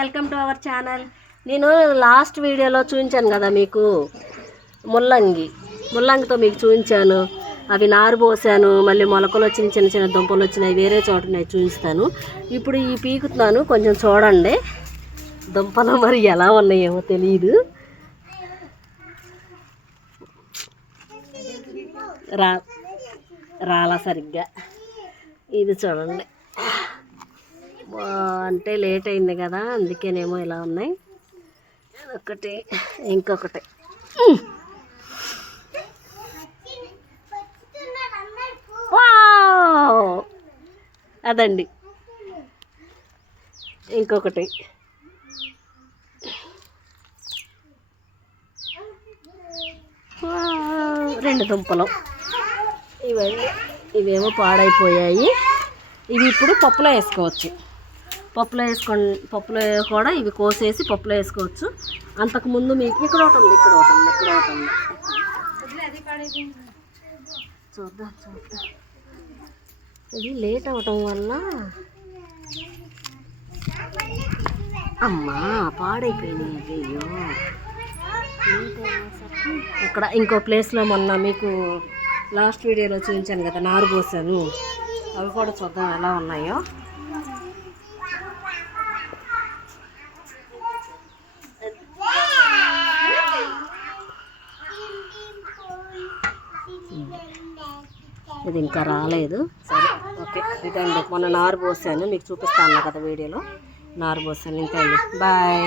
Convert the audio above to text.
Welcome to our channel. నేను last వీడియోలో చూపించాను కదా మీకు ముల్లంగితో మీకు చూపించాను. అవి నారు పోసాను, మళ్ళీ మొలకలు వచ్చిన చిన్న చిన్న దుంపలు వచ్చినాయి, వేరే చోట ఉన్నాయి, చూపిస్తాను. ఇప్పుడు ఈ పీకుతున్నాను, కొంచెం చూడండి. దుంపలు మరి ఎలా ఉన్నాయేమో తెలియదు. రాలా సరిగ్గా. ఇది చూడండి, అంటే లేట్ అయింది కదా, అందుకేనేమో ఇలా ఉన్నాయి. ఒకటి, ఇంకొకటి. అదండి ఇంకొకటి. రెండు దుంపలు. ఇవేమో పాడైపోయాయి. ఇవి ఇప్పుడు పప్పులో వేసుకోవచ్చు. పప్పులో కూడా ఇవి కోసేసి పప్పులో వేసుకోవచ్చు. అంతకుముందు మీకు ఇక్కడ ఒకటి ఉంది. చూద్దాం. ఇది లేట్ అవటం వల్ల అమ్మా పాడైపోయినాయి. అయ్యో, ఇక్కడ ఇంకో ప్లేస్లో మొన్న మీకు లాస్ట్ వీడియోలో చూపించాను కదా, నారు పోసాను. అవి కూడా చూద్దాం ఎలా ఉన్నాయో. ఇది ఇంకా రాలేదు. సరే, ఓకే. ఇదండి మొన్న నారు పోసాను, మీకు చూపిస్తాను కదా వీడియోలో. నారు పోసాను. ఇంతే అండి, బాయ్.